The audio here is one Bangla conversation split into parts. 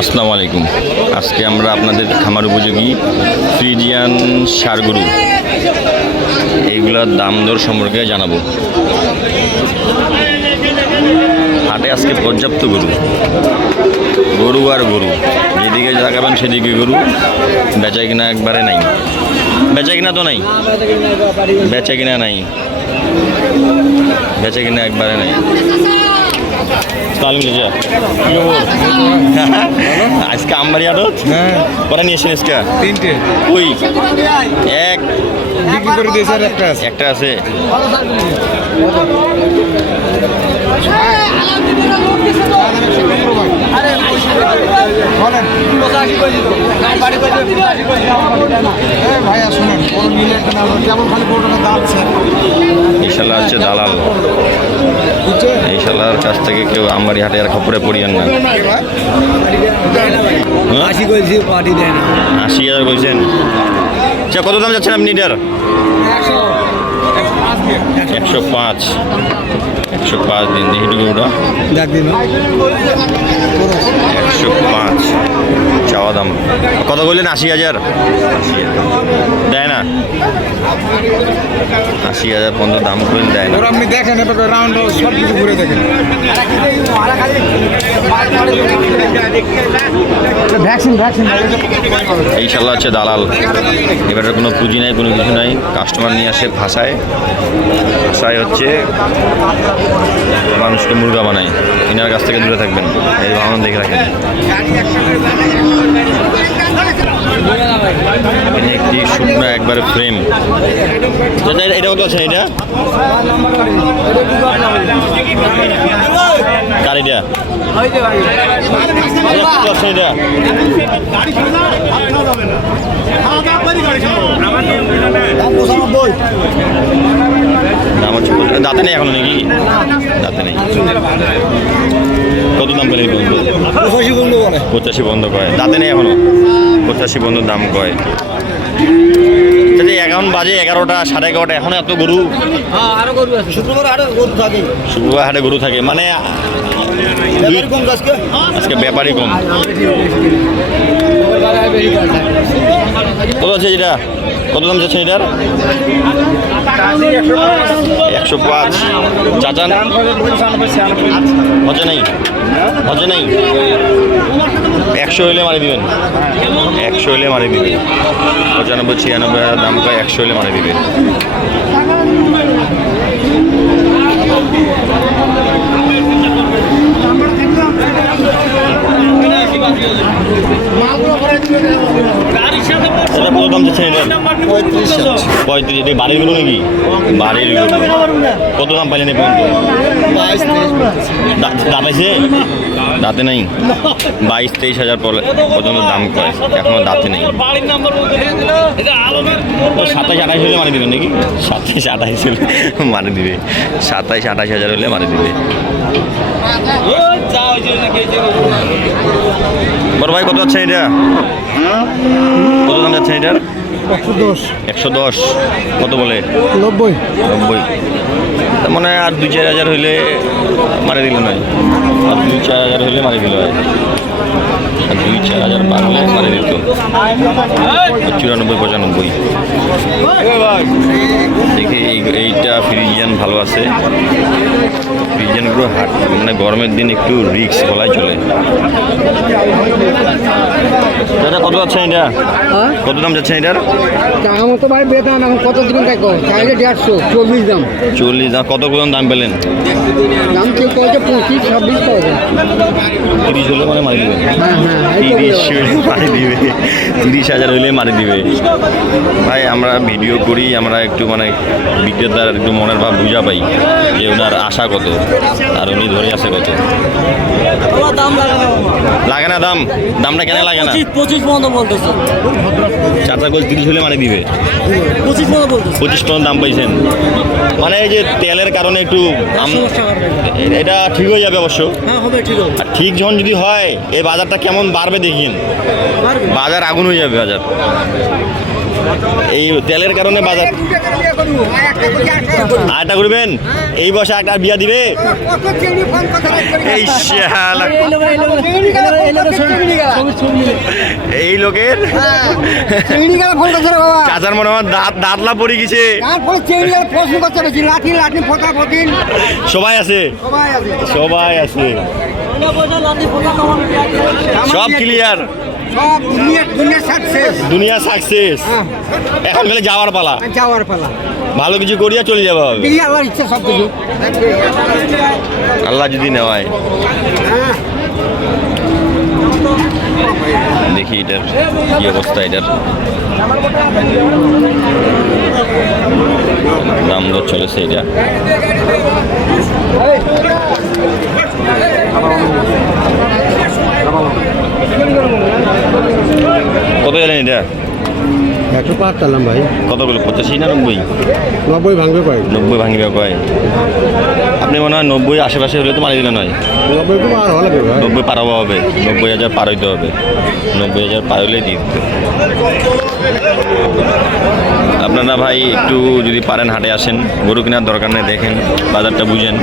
আসসালামু আলাইকুম। আজকে আমরা আপনাদের খামার উপযোগী ফ্রিজিয়ান ষাঁড় গরু এইগুলোর দাম দর সম্পর্কে জানাবো। হাটে আজকে পর্যাপ্ত গরু গরু আর গরু, যেদিকে তাকাবেন সেদিকে গরু। বেচা কিনা একবারে নাই, বেচা কিনা তো নাই, বেচা কিনা নাই, বেচা কিনা একবারে নাই। আজকে আমবাড়ি আড়ত কটা নিয়ে এসেছেন? আজকে তিনটে ওই এক বিক্রি করে দিয়েছে আর একটা একটা আছে। আছে। ভাইয়া শুনুন, কোনো মিলে কেমন খালি কোটাটা দাঁড়ছে। এই শালা হচ্ছে দালাল। এই শালার কাছ থেকে কেউ আমবাড়ি হাটে আর খপরে পড়িয়েন না। 80 কইছি, পার্টি দেয় না। 80,000 বলছেন। আচ্ছা, কত দাম যাচ্ছেন আপনি এটার? 105 105 দিন হিটুকুটা 105 চাওয়া দাম। কত বললেন? 80,000 দেয় না। 80,000 পর্যন্ত দাম করে দেয় না। আপনি দেখেন এবার রাউন্ড সব কিছু ঘুরে দেখেন। ভ্যাকসিন এই শালা হচ্ছে দালাল। এবারে কোনো পুঁজি নাই, কোনো কিছু নাই। কাস্টমার নিয়ে আসে ভাষায় হচ্ছে মানুষকে মুরগা বানায়। এনার কাছ থেকে দূরে থাকবেন, এই ভাবনা দেখে রাখেন। এখানে একটি শুকনো একবারে ফ্রেম। এটা কত আছে? এটা কার? এটা দাঁতে নেই এখনো নাকি? দাঁতে নেই। কত দাম পেলে? 85 বন্ধ কয়। দাঁতে নেই এখনো, 85 বন্ধ দাম কয়। এখন বাজে 11টা, 11:30। এখন এত গরু। শুক্রবার হাটে গরু থাকে মানে আজকে ব্যাপারই কম। কত আছে যেটা? কত দাম যাচ্ছে এটার? 105। চাচান হচ্ছে নাই, হচ্ছে নাই। 100 হইলে মারি দিবেন, 100 হইলে মারি দিবে। 95 96 দাম পায়, 100 হইলে মারি দিবে। কত দাম যাচ্ছে এটা? 35। এটা বাড়ির গরু নাকি? বাড়ির গরু। কত দাম পাইলেন পর্যন্ত? দাঁতাইছে? দাঁতে নাই। 22-23 হাজার পর্যন্ত দাম কয়, এখনো দাঁতে নেই। 27-28 হলে মারি দিবেন নাকি? 27-28 হলে মারি দিবে। 27-28 হাজার হলে মারি দিবে। বড় ভাই কত আছে এটা? কত দাম যাচ্ছে এটার? 110। কত বলে? 90। তার মানে আর 2-4 হাজার হইলে মারি দিল নয়। আর 2-4 হাজার হইলে মারি দিল হয়। আর 2-4 হাজার পারলে মারি দিত। 94-95। দেখি এইটা ফ্রিজিয়ান ভালো আছে। ফ্রিজিয়ানগুলো হাট মানে গরমের দিন একটু রিক্স বলাই চলে। দাদা কত যাচ্ছে এটা? কত দাম যাচ্ছে এটার? তো ভাই বেতন এখন কত দিন দেখো, চাইলে 150, 40 দাম। 40 দাম। কত কোন দাম পেলেন? দাম কেউ কয়েছে 25, 26 পাওয়া যায়। 30 হলে মানে মারি দিবে। 30 হলে মারি দিবে। 30 হাজার হইলে মারি দিবে। ভাই আমরা ভিডিও করি, আমরা একটু মানে বিক্রেতার একটু মনের ভাব বুঝা পাই যে ওনার আশা কত আর উনি ধরে আছে কত। লাগে না দাম? দামটা কেন লাগে না? 25 পর্যন্ত বলতেছে। চাচা গোল 30 হলে মারি দিবে। 25 পর্যন্ত দাম পাইছেন মানে এই যে তেলের কারণে একটু এটা ঠিক হয়ে যাবে অবশ্য। আর ঠিক যখন যদি হয় এই বাজারটা কেমন বাড়বে দেখিন। বাজার আগুন হয়ে যাবে বাজার। এই তেলের কারণে বাজার আরেকটা করবেন এই বয়সে একটা বিয়া দিবে এই শালা এই লোকের চাচার মনে হয় দাঁতলা পড়ে গেছে সবাই আছে সবাই আছে সব ক্লিয়ার দুনিয়া সাকসেস এখন গেলে যাওয়ার পালা ভালো কিছু করিয়া চলে যাওয়া হবে আল্লাহর ইচ্ছা সব কিছু আল্লাহ যদি নেওয়ায় দেখি এটার কি অবস্থা এটার দাম দর চলেছে এটা কত জানেন এটা 105 চালাম ভাই কতগুলো 85 না 90 90 ভাঙবে কয় 90 ভাঙিবে কয় আপনি মনে হয় 90 আশেপাশে হলে তো মারি দিলে নয় 90 তো আর হলে ভাই 90 পার হওয়া হবে 90,000 পার হইতে হবে 90,000 পার হলেই দিয়ে দিতে আপনারা ভাই একটু যদি পারেন হাটে আসেন গরু কেনার দরকার নেই দেখেন বাজারটা বুঝেন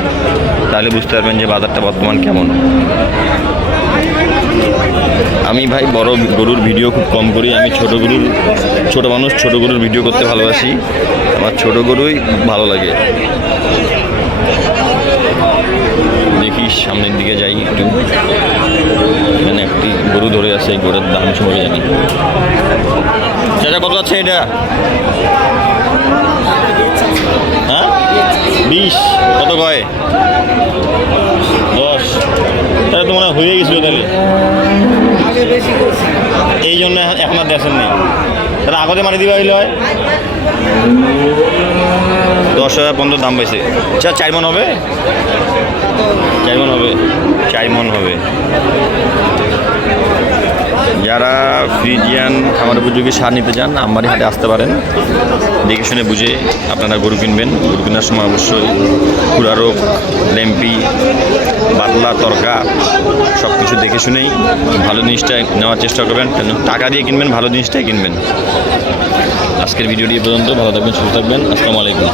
তাহলে বুঝতে পারবেন যে বাজারটা বর্তমান কেমন আমি ভাই বড় গরুর ভিডিও খুব কম করি আমি ছোট মানুষ ছোট গরুর ভিডিও করতে ভালোবাসি আমার ছোট গরুই ভালো লাগে দেখি সামনের দিকে যাই একটু এখানে একটি গরু ধরে আছে এই গরুর দাম সম্পর্কে জানি চাচা কত আছে এটা হ্যাঁ 20 কত কয় 10 তাহলে তো মনে হয়ে গেছিল তাহলে এই জন্য এখন আর দেখেন নেই তাহলে আগতে মারি দিবা হইলে হয় 10,000 পর্যন্ত দাম পাইছে আচ্ছা 4 মন হবে 4 মন হবে 4 মন হবে যারা ফ্রিজিয়ান খামার উপযোগী সার নিতে চান আমবাড়ি হাটে আসতে পারেন দেখে শুনে বুঝে আপনারা গরু কিনবেন গরু কেনার সময় অবশ্যই খুরা রোগ ল্যাম্পি বাতলা তরকা সব কিছু দেখে শুনেই ভালো জিনিসটা নেওয়ার চেষ্টা করবেন কেন টাকা দিয়ে কিনবেন ভালো জিনিসটাই কিনবেন আজকের ভিডিওটি পর্যন্ত ভালো থাকবেন সুস্থ থাকবেন আসসালামু আলাইকুম